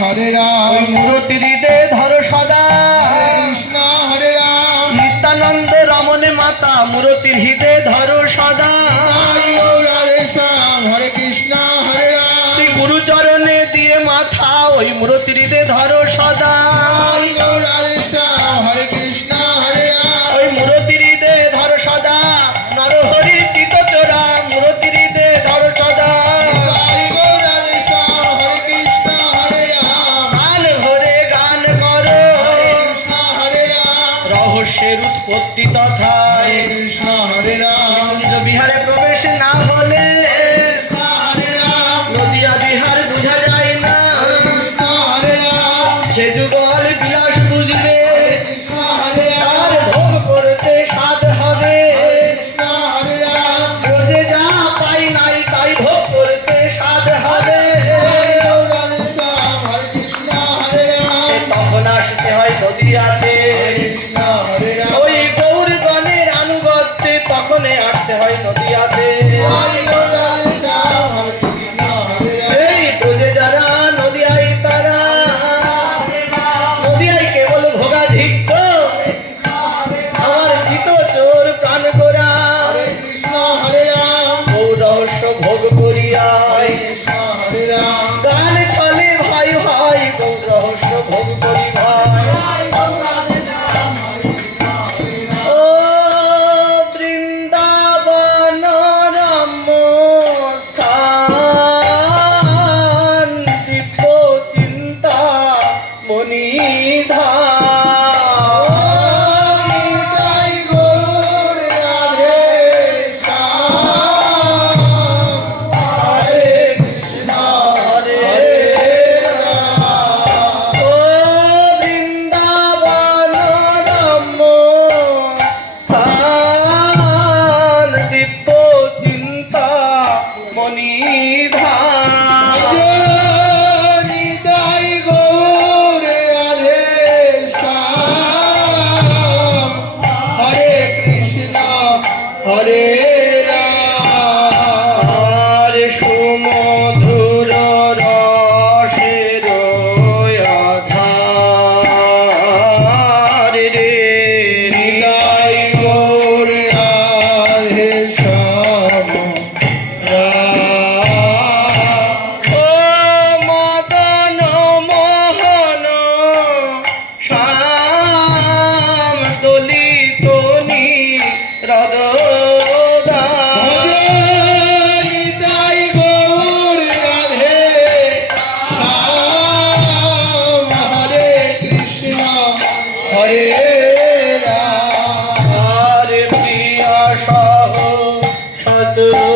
হরে ওই Yeah. ಮಾಡು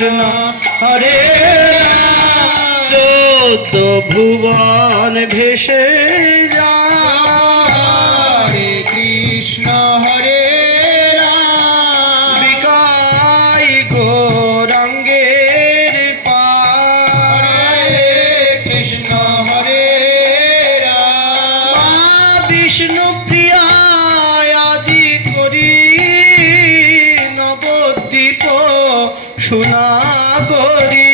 কৃষ্ণ হরে তো ভুবন ভেষে যা सुना गोरी।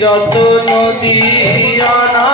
যত নদী অনা